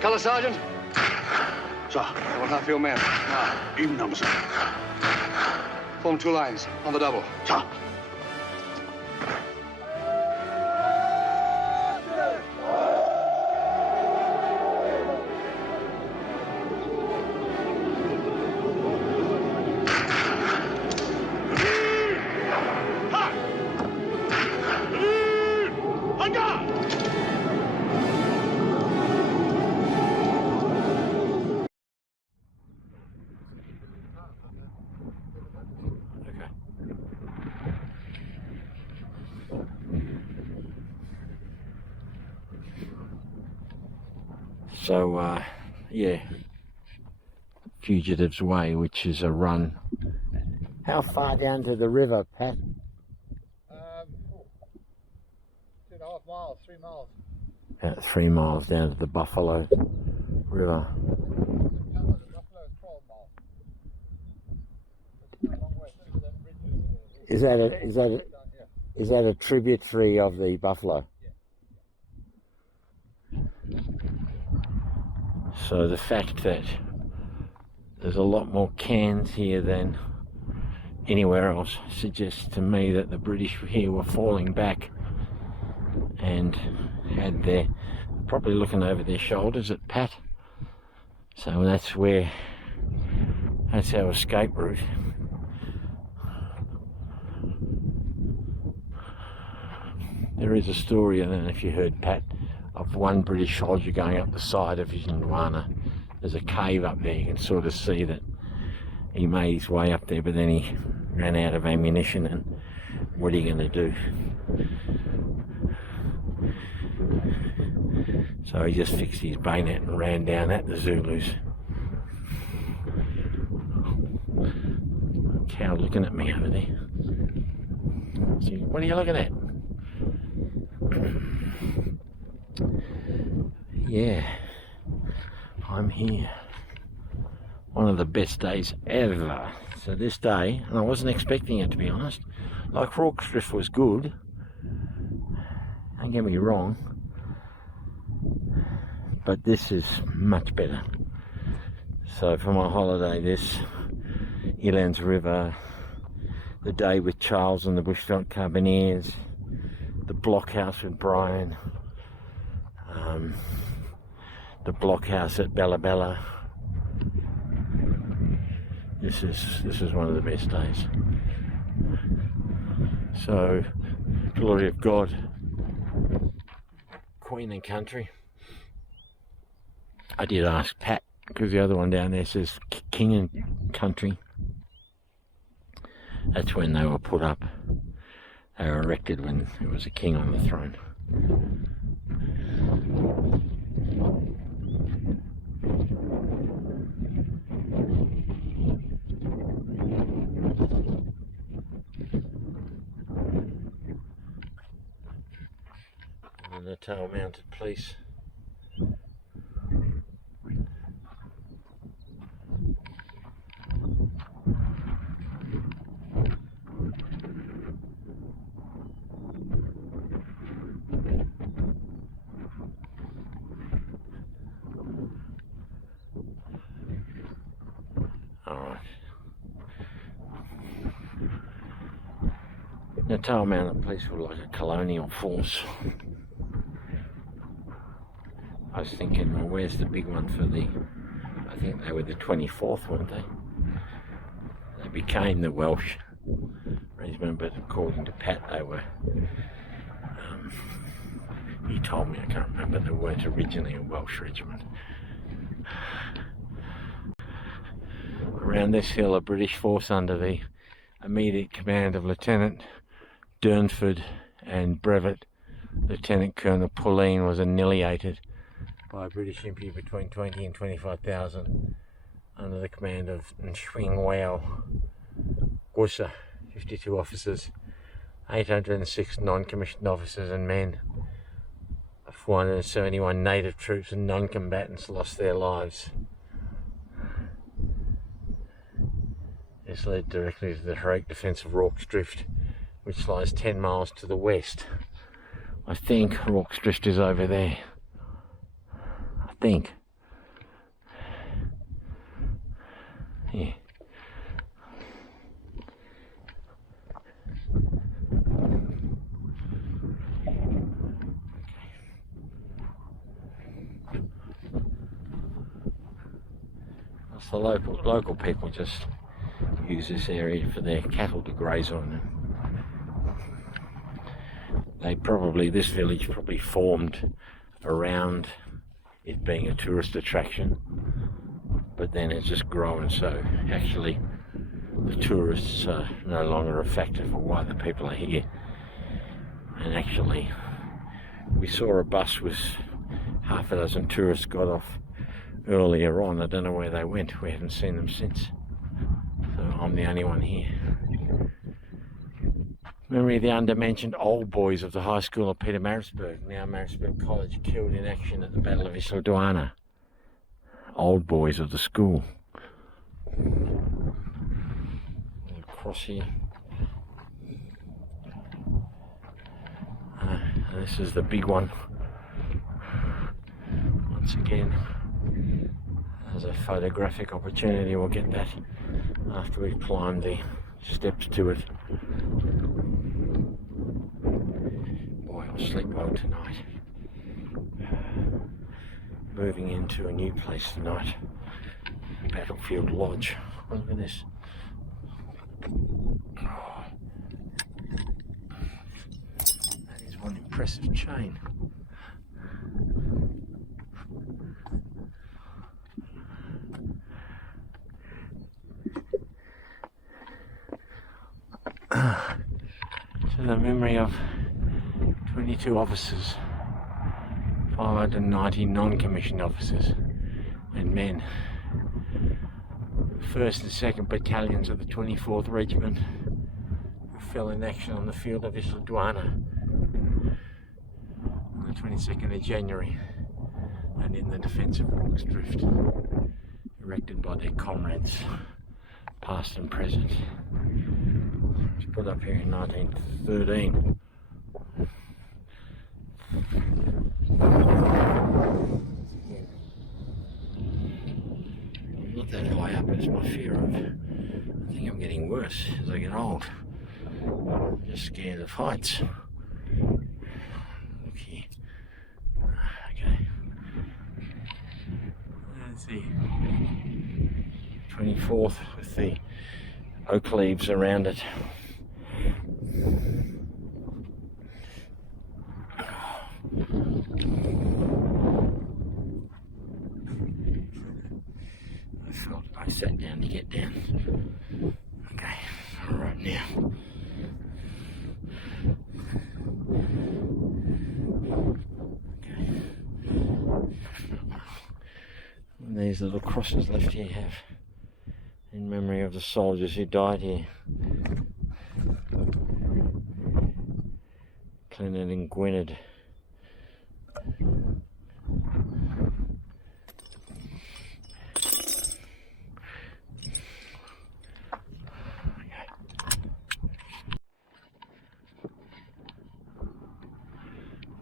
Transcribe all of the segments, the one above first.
Colour sergeant? Sir. I want half your men. Now. Even number, sir. Form 2 lines, on the double. Sir. So, yeah, Fugitives Way, which is a run. How far down to the river, Pat? 2.5 miles, 3 miles. About 3 miles down to the Buffalo River. Is that a tributary of the Buffalo? So the fact that there's a lot more cairns here than anywhere else suggests to me that the British here were falling back and had their, probably looking over their shoulders at Pat. So that's our escape route. There is a story, I don't know if you heard, Pat, of one British soldier going up the side of Isandlwana. There's a cave up there, you can sort of see that he made his way up there, but then he ran out of ammunition, and what are you going to do? So he just fixed his bayonet and ran down at the Zulus. Cow looking at me over there. See, what are you looking at? Yeah, I'm here. One of the best days ever. So this day, and I wasn't expecting it, to be honest. Like Rorke's was good, don't get me wrong, but this is much better. So for my holiday, this Els River, the day with Charles and the Bushveld Carbineers, the blockhouse with Brian, the blockhouse at Bella Bella. This is one of the best days. So, glory of God, Queen and country. I did ask Pat, because the other one down there says King and country. That's when they were put up. They were erected when there was a king on the throne. And the tail mounted police. The tail mounted police were like a colonial force. I was thinking, well, where's the big one for I think they were the 24th, weren't they? They became the Welsh regiment, but according to Pat, they were, he told me, I can't remember, they weren't originally a Welsh regiment. Around this hill, a British force under the immediate command of Lieutenant Durnford and Brevet Lieutenant Colonel Pauline was annihilated by British infantry between 20 and 25,000 under the command of Nshwing Wao Gusa, 52 officers, 806 non-commissioned officers and men, 471 native troops and non-combatants lost their lives. This led directly to the heroic defence of Rorke's Drift, which lies 10 miles to the west. I think Rorke's Drift is over there. I think. Yeah. The local people just use this area for their cattle to graze on. This village probably formed around it being a tourist attraction, but then it's just grown, so actually the tourists are no longer a factor for why the people are here. And actually we saw a bus with half a dozen tourists got off earlier on. I don't know where they went. We haven't seen them since. So I'm the only one here. Memory of the undermentioned old boys of the high school of Pietermaritzburg, now Marburg College, killed in action at the Battle of Isandlwana. Old boys of the school. Across here. This is the big one. Once again, as a photographic opportunity, we'll get that after we've climbed the steps to it. Boy, I'll sleep well tonight. Moving into a new place tonight. Battlefield Lodge. Look at this. Oh, that is one impressive chain. To the memory of 22 officers, 590 non-commissioned officers and men, 1st and 2nd Battalions of the 24th Regiment, who fell in action on the field of Isandlwana on the 22nd of January and in the defence of Rorke's Drift, erected by their comrades, past and present. It was put up here in 1913. I'm not that high up, it's my fear of. I think I'm getting worse as I get old. I'm just scared of heights. Look here. Okay. Let's see. 24th with the oak leaves around it. I sat down to get down. Okay, alright now. Okay. And these little crosses left here have in memory of the soldiers who died here. Clennard and Gwynedd.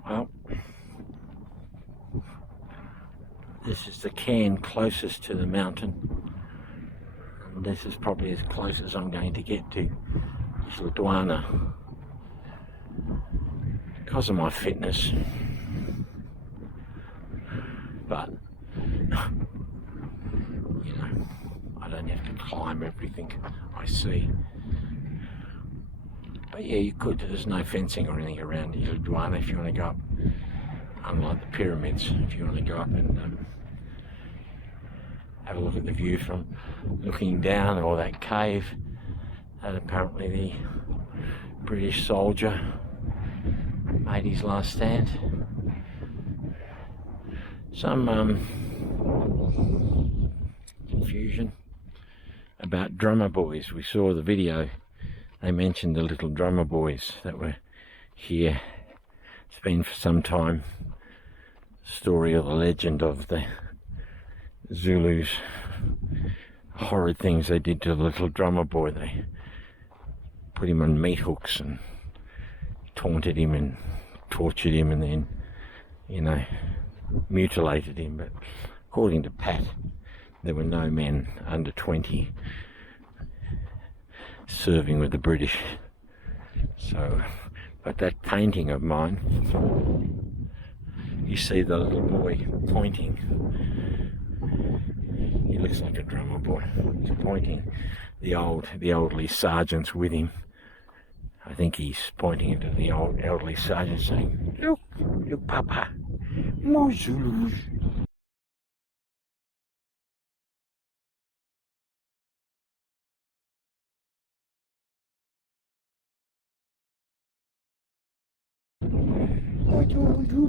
Well, this is the cairn closest to the mountain. And this is probably as close as I'm going to get to Isandlwana. Because of my fitness. But, you know, I don't have to climb everything I see. But yeah, you could. There's no fencing or anything around Isandlwana if you want to go up. Unlike the pyramids, if you want to go up and have a look at the view from looking down, or that cave that apparently the British soldier made his last stand. Some confusion about drummer boys. We saw the video. They mentioned the little drummer boys that were here. It's been for some time. Story or the legend of the Zulus. Horrid things they did to the little drummer boy. They put him on meat hooks and taunted him and tortured him, and then, you know, mutilated him. But according to Pat, there were no men under 20 serving with the British. So, but that painting of mine, you see the little boy pointing. He looks like a drummer boy. He's pointing. The elderly sergeant's with him. I think he's pointing to the elderly sergeant saying, "Look, look, Papa, more Zulus."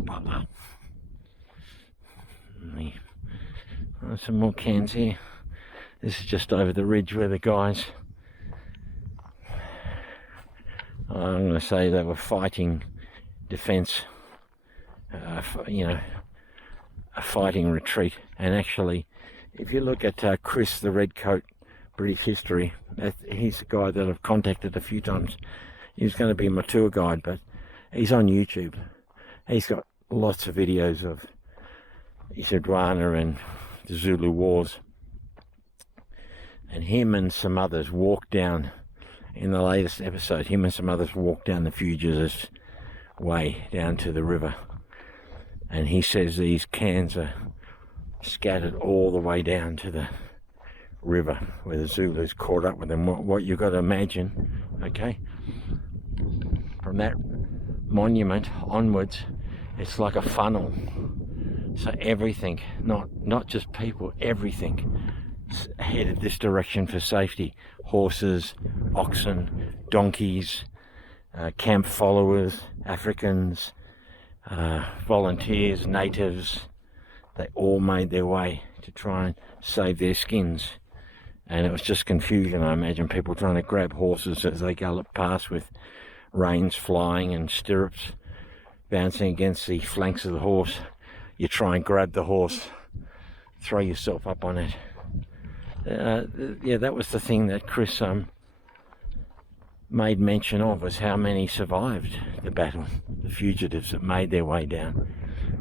Papa. Some more cairns here. This is just over the ridge where the guys, I'm going to say they were fighting defence, you know, a fighting retreat. And actually, if you look at Chris, the Redcoat, British History, he's the guy that I've contacted a few times. He was going to be my tour guide, but he's on YouTube. He's got lots of videos of Isandlwana and the Zulu Wars. And him and some others walked down, in the latest episode, him and some others walked down the fugitives way down to the river. And he says these cairns are scattered all the way down to the river where the Zulus caught up with them. What you've got to imagine, okay, from that monument onwards, it's like a funnel. So everything, not just people, everything headed this direction for safety. Horses, oxen, donkeys, camp followers, Africans, volunteers, natives, they all made their way to try and save their skins. And it was just confusion. I imagine people trying to grab horses as they galloped past with reins flying and stirrups bouncing against the flanks of the horse. You try and grab the horse, throw yourself up on it. Yeah, that was the thing that Chris made mention of, was how many survived the battle, the fugitives that made their way down.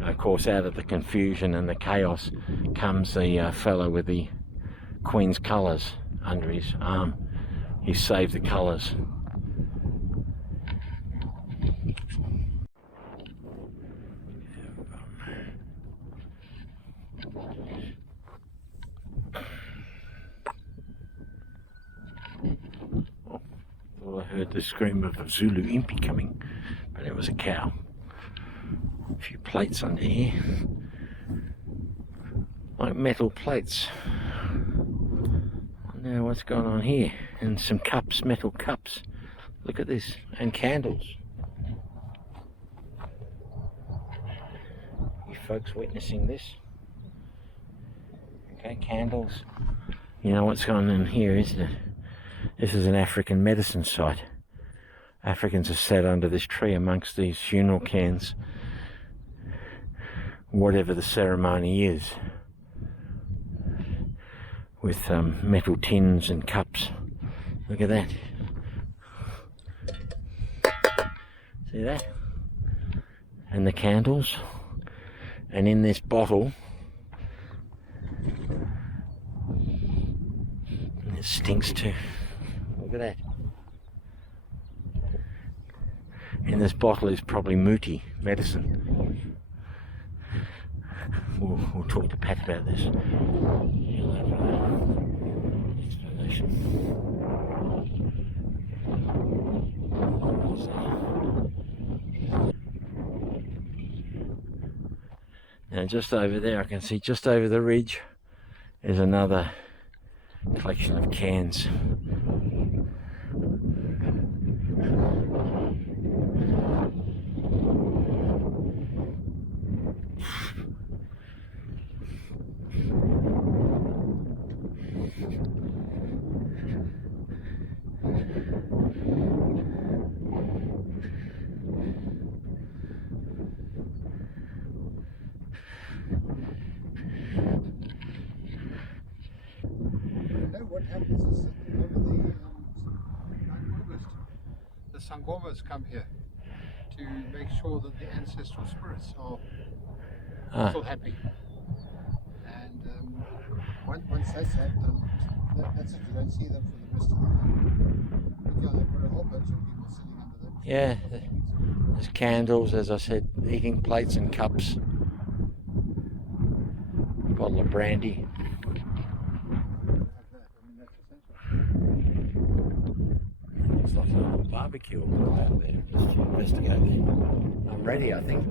Of course, out of the confusion and the chaos comes the fellow with the Queen's colours under his arm. He saved the colours. I heard the scream of a Zulu impi coming, but it was a cow. A few plates under here, like metal plates. Now what's going on here? And some cups, metal cups. Look at this, and candles. You folks witnessing this? Okay, candles. You know what's going on here, isn't it? This is an African medicine site. Africans are sat under this tree amongst these funeral cairns, whatever the ceremony is, with metal tins and cups. Look at that. See that? And the candles. And in this bottle, it stinks too. Look at that. In this bottle is probably muti, medicine. We'll talk to Pat about this. He'll have explanation. Now just over there, I can see just over the ridge is another collection of cairns. What happens is that over the Sangomas come here to make sure that the ancestral spirits are still happy. And once That's it. That's it. You don't see them for the rest of the year. But yeah, there were a whole bunch of people sitting under them. Yeah, there's candles, as I said, eating plates and cups. Bottle of brandy. Looks like a little barbecue out there. Just to investigate there. I'm ready, I think.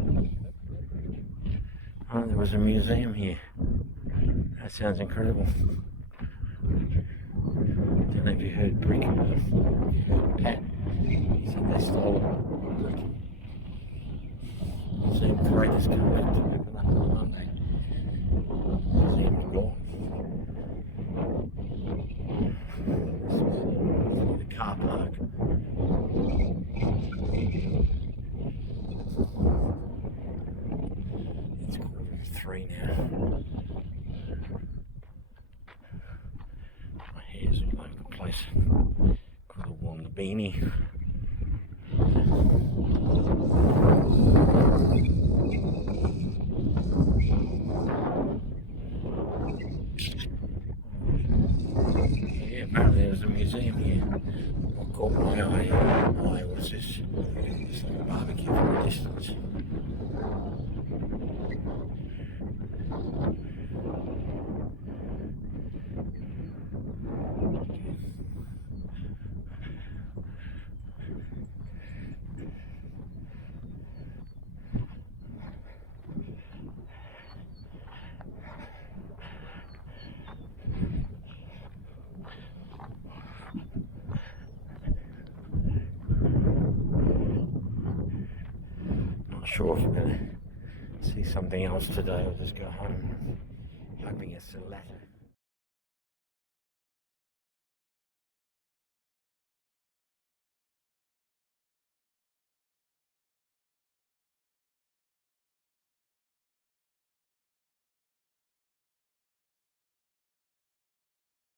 Oh, there was a museum here. That sounds incredible. Don't know if you heard Brick, Pat. He said they stole it. Museum curators come back to open up on Monday. Museum's gone. The car park. It's 3:15 now. My hair's all over the place. Could have worn the beanie. Yeah, apparently there's a museum here. What caught my eye was this. It's like a barbecue from a distance. Sure if we're going to see something else today. I'll just go home, hoping it's the latter.